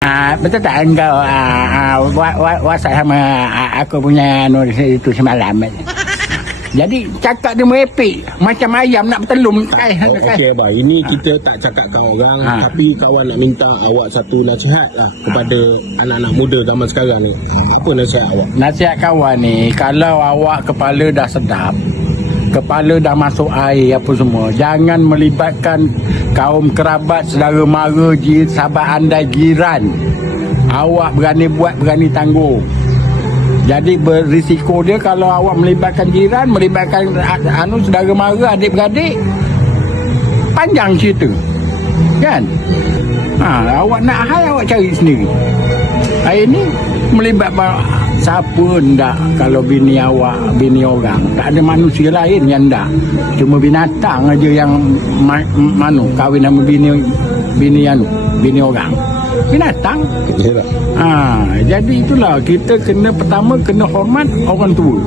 Betul tak engkau WhatsApp sama aku punya itu semalam. Jadi cakap dia merepek macam ayam nak bertelur. Okey abang, ini kita tak cakap kawan orang, tapi kawan nak minta awak satu nasihat lah kepada anak-anak muda zaman sekarang ni. Apa nasihat awak? Nasihat kawan ni, kalau awak kepala dah sedap, kepala dah masuk air apa semua, jangan melibatkan kaum kerabat, saudara mara, sahabat anda, jiran. Awak berani buat, berani tanggung. Jadi berisiko dia kalau awak melibatkan jiran, melibatkan saudara mara, adik-beradik, panjang cerita. Kan? Awak nak hai, awak cari sendiri. Hari ni melibat siapa ndak kalau bini awak, bini orang. Tak ada manusia lain yang ndak. Cuma binatang aja yang kahwin sama bini orang. Binatang. Jadi itulah kita pertama kena hormat orang tua.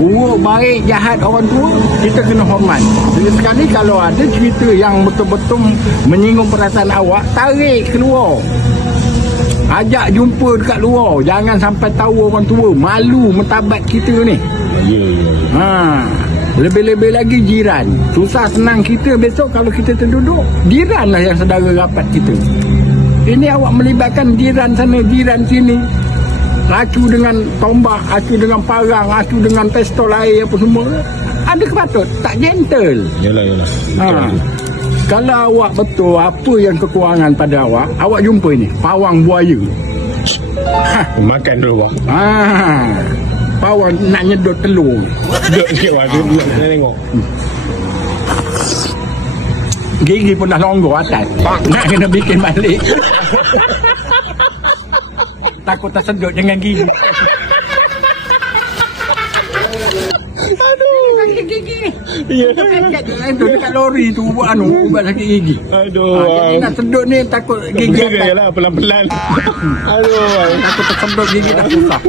Buruk, baik, jahat orang tua, kita kena hormat. Sekali kalau ada cerita yang betul-betul menyinggung perasaan awak, tarik keluar. Ajak jumpa dekat luar. Jangan sampai tahu orang tua. Malu mentabat kita ni. Lebih-lebih lagi jiran. Susah senang kita besok kalau kita terduduk, jiran lah yang saudara rapat kita. Ini awak melibatkan jiran sana, jiran sini. Acu dengan tombak, acu dengan parang, acu dengan pistol air apa semua. Ada kepatut, tak gentle. Yalah. Kalau awak betul apa yang kekurangan pada awak, awak jumpa ini pawang buaya. Makan dulu bang. Pawang nak nyedot telur. Duduk sikit bang, kita tengok. Gigi pun dah longgor atas. Nak kena bikin balik. Takut tersedut dengan gigi. Aduh. Gigi. Ya. Itu dekat lori tu buat sakit gigi. Aduh. Jadi nak sedut ni takut gigi. Jaga je lah pelan-pelan. Aduh. Takut tersedut gigi dah susah.